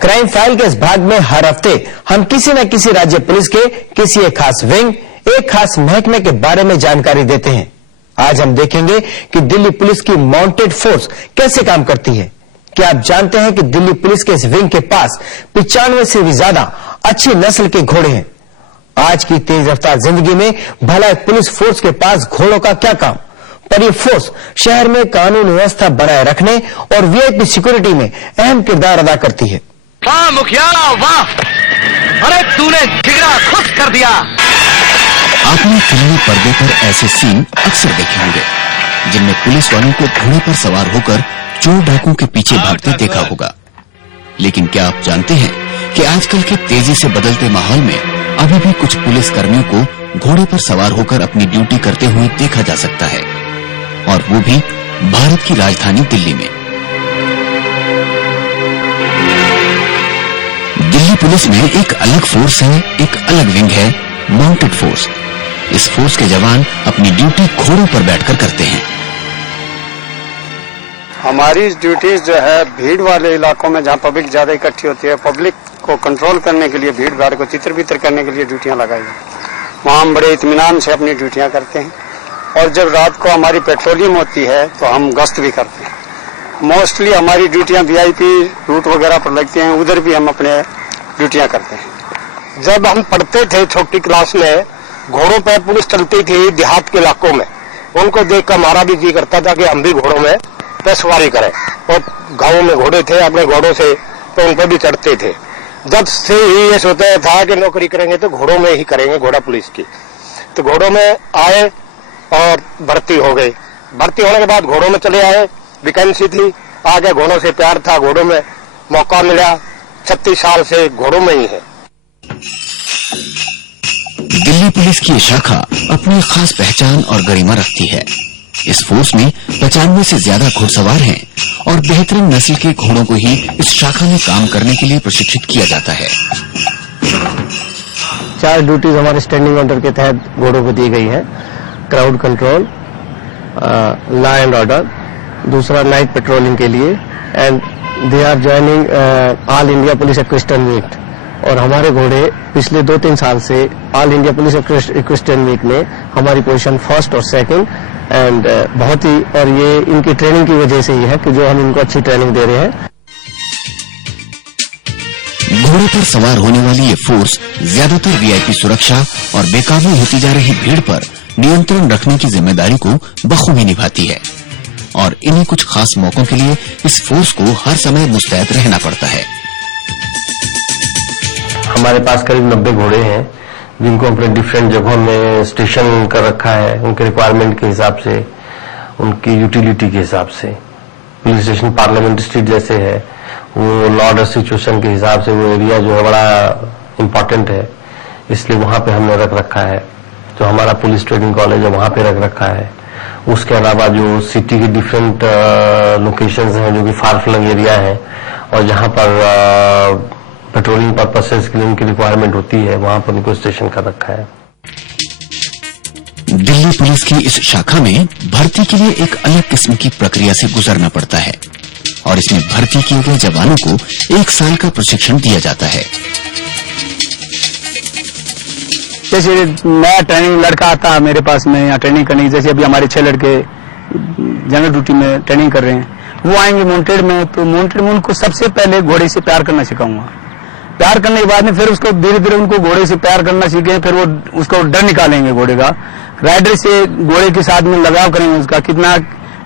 Crime file के इस भाग में हर हफ्ते हम किसी न किसी राज्य पुलिस के किसी एक खास विंग, एक खास महकमे के बारे में जानकारी देते हैं। आज हम देखेंगे कि दिल्ली पुलिस की माउंटेड फोर्स कैसे काम करती है। क्या आप जानते हैं कि दिल्ली पुलिस के इस विंग के पास 95 से भी ज्यादा अच्छी नस्ल के घोड़े हैं। आज की तेज रफ्तार जिंदगी में भला एक पुलिस फोर्स के पास घोड़ों का क्या काम, पर यह फोर्स शहर में कानून व्यवस्था बनाए रखने और वीआईपी सिक्योरिटी में अहम किरदार अदा करती है। वाह मुखिया वाह, अरे तूने जिगरा खुश कर दिया। आपने फिल्मी पर्दे पर ऐसे सीन अक्सर देखे होंगे जिनमें पुलिस वालों को घोड़े पर सवार होकर चोर डाकुओं के पीछे भागते देखा होगा। लेकिन क्या आप जानते हैं कि आजकल के तेजी से बदलते माहौल में अभी भी कुछ पुलिस कर्मियों को घोड़े पर सवार होकर अपनी ड्यूटी करते हुए देखा जा सकता है, और वो भी भारत की राजधानी दिल्ली में। दिल्ली पुलिस में एक अलग फोर्स है, एक अलग विंग है, माउंटेड फोर्स। इस फोर्स के जवान अपनी ड्यूटी घोड़ों पर बैठकर करते हैं। हमारी ड्यूटीज जो है भीड़ वाले इलाकों में जहां पब्लिक ज्यादा इकट्ठी होती है, पब्लिक को कंट्रोल करने के लिए, भीड़ भाड़ को तितर बितर करने के लिए ड्यूटियां लगाई हैं। वहां हम बड़े इत्मीनान से अपनी ड्यूटियां करते हैं, और जब रात को हमारी पेट्रोलिंग होती है तो हम गश्त भी करते हैं। मोस्टली हमारी ड्यूटियां वीआईपी रूट वगैरह पर लगती हैं, उधर भी हम अपने ड्यूटियां करते हैं। जब हम पढ़ते थे छोटी क्लास में, घोड़ों पर पुलिस चलती थी देहात के इलाकों में, उनको देखकर हमारा भी जी करता था कि हम भी घोड़ों में पे सवारी करें। और गाँव में घोड़े थे, अपने घोड़ों से तो उन पर भी चढ़ते थे। जब से ही ये सोचा था कि नौकरी करेंगे तो घोड़ों में ही करेंगे, घोड़ा पुलिस की। तो घोड़ों में आए और भर्ती हो गए। भर्ती होने के बाद घोड़ों में चले आए, वैकेंसी थी, आगे घोड़ों से प्यार था, घोड़ों में मौका मिला। 36 साल से घोड़ों में ही है। दिल्ली पुलिस की शाखा अपनी खास पहचान और गरिमा रखती है। इस फोर्स में 95 से ज्यादा घुड़सवार हैं और बेहतरीन नस्ल के घोड़ों को ही इस शाखा में काम करने के लिए प्रशिक्षित किया जाता है। 4 ड्यूटीज हमारे स्टैंडिंग ऑर्डर के तहत घोड़ों को दी गई है। Crowd control, law and order, दूसरा नाइट पेट्रोलिंग के लिए, and they are joining all India police equestrian meet. और हमारे घोड़े पिछले 2-3 साल से all India police equestrian meet में हमारी पोजीशन फर्स्ट और सेकंड, एंड बहुत ही, और ये इनकी ट्रेनिंग की वजह से ही है कि जो हम इनको अच्छी ट्रेनिंग दे रहे हैं। घोड़े पर सवार होने वाली ये फोर्स ज्यादातर वीआईपी सुरक्षा और बेकाबू होती जा रही भीड़ पर नियंत्रण रखने की जिम्मेदारी को बखूबी निभाती है, और इन्हीं कुछ खास मौकों के लिए इस फोर्स को हर समय मुस्तैद रहना पड़ता है। हमारे पास करीब 90 घोड़े हैं जिनको अपने डिफरेंट जगहों में स्टेशन कर रखा है, उनके रिक्वायरमेंट के हिसाब से, उनकी यूटिलिटी के हिसाब से। पुलिस स्टेशन पार्लियामेंट स्ट्रीट जैसे है, वो लॉ ऑर्डर सिचुएशन के हिसाब से वो एरिया जो है बड़ा इम्पोर्टेंट है, इसलिए वहां पे हमने रख रखा है। जो हमारा पुलिस ट्रेनिंग कॉलेज है वहां पे रख रखा है। उसके अलावा जो सिटी के डिफरेंट लोकेशंस हैं जो कि फार फ्लंग एरिया है और जहां पर पेट्रोलिंग पर्पसेस के लिए उनकी रिक्वायरमेंट होती है, वहां पर उनको स्टेशन कर रखा है। दिल्ली पुलिस की इस शाखा में भर्ती के लिए एक अलग किस्म की प्रक्रिया से गुजरना पड़ता है, और इसमें भर्ती किए गए जवानों को 1 साल का प्रशिक्षण दिया जाता है। जैसे नया ट्रेनिंग लड़का आता है मेरे पास में यहाँ ट्रेनिंग करने की, जैसे अभी हमारे 6 लड़के जनरल ड्यूटी में ट्रेनिंग कर रहे हैं, वो आएंगे माउंटेड में, तो माउंटेड में उनको सबसे पहले घोड़े से प्यार करना सिखाऊंगा। प्यार करने के बाद में फिर उसको धीरे धीरे उनको घोड़े से प्यार करना सीखे, फिर वो उसको डर निकालेंगे घोड़े का। राइडर से घोड़े के साथ में लगाव करेंगे, उसका कितना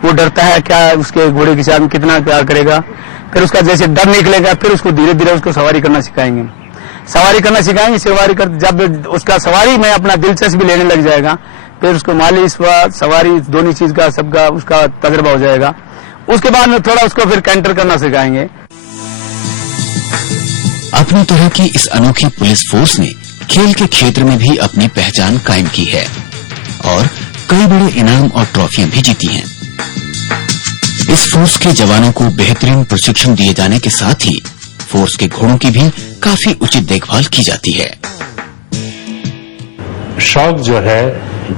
वो डरता है, क्या उसके घोड़े के साथ में कितना प्यार करेगा, फिर उसका जैसे डर निकलेगा फिर उसको धीरे धीरे उसको सवारी करना सिखाएंगे। सवारी जब उसका सवारी में अपना दिलचस्पी लेने लग जाएगा, फिर उसको मालिश व सवारी दोनों चीज का सबका उसका तजर्बा हो जाएगा। उसके बाद में थोड़ा उसको फिर कैंटर करना सिखाएंगे। अपनी तरह की इस अनोखी पुलिस फोर्स ने खेल के क्षेत्र में भी अपनी पहचान कायम की है और कई बड़े इनाम और ट्रॉफियां भी जीती हैं। इस फोर्स के जवानों को बेहतरीन प्रशिक्षण दिए जाने के साथ ही फोर्स के घोड़ों की भी काफी उचित देखभाल की जाती है। शौक जो है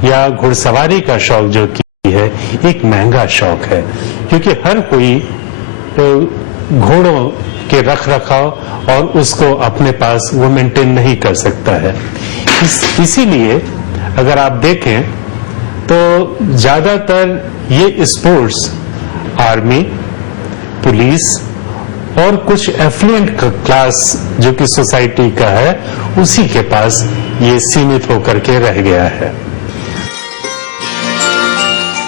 या घुड़सवारी का शौक जो की है एक महंगा शौक है, क्योंकि हर कोई घोड़ों के रख रखाव और उसको अपने पास वो मेंटेन नहीं कर सकता है। इसीलिए अगर आप देखें तो ज्यादातर ये स्पोर्ट्स आर्मी, पुलिस और कुछ एफ्लुएंट क्लास जो कि सोसाइटी का है, उसी के पास ये सीमित होकर के रह गया है।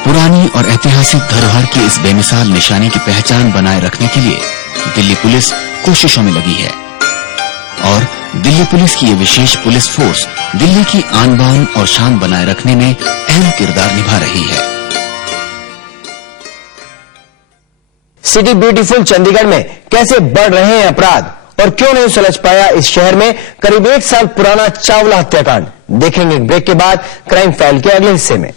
पुरानी और ऐतिहासिक धरोहर की इस बेमिसाल निशानी की पहचान बनाए रखने के लिए दिल्ली पुलिस कोशिशों में लगी है और दिल्ली पुलिस की ये विशेष पुलिस फोर्स दिल्ली की आन बान और शान बनाए रखने में अहम किरदार निभा रही है। सिटी ब्यूटीफुल चंडीगढ़ में कैसे बढ़ रहे हैं अपराध और क्यों नहीं सुलझ पाया इस शहर में करीब 1 साल पुराना चावला हत्याकांड, देखेंगे ब्रेक के बाद क्राइम फाइल के अगले हिस्से में।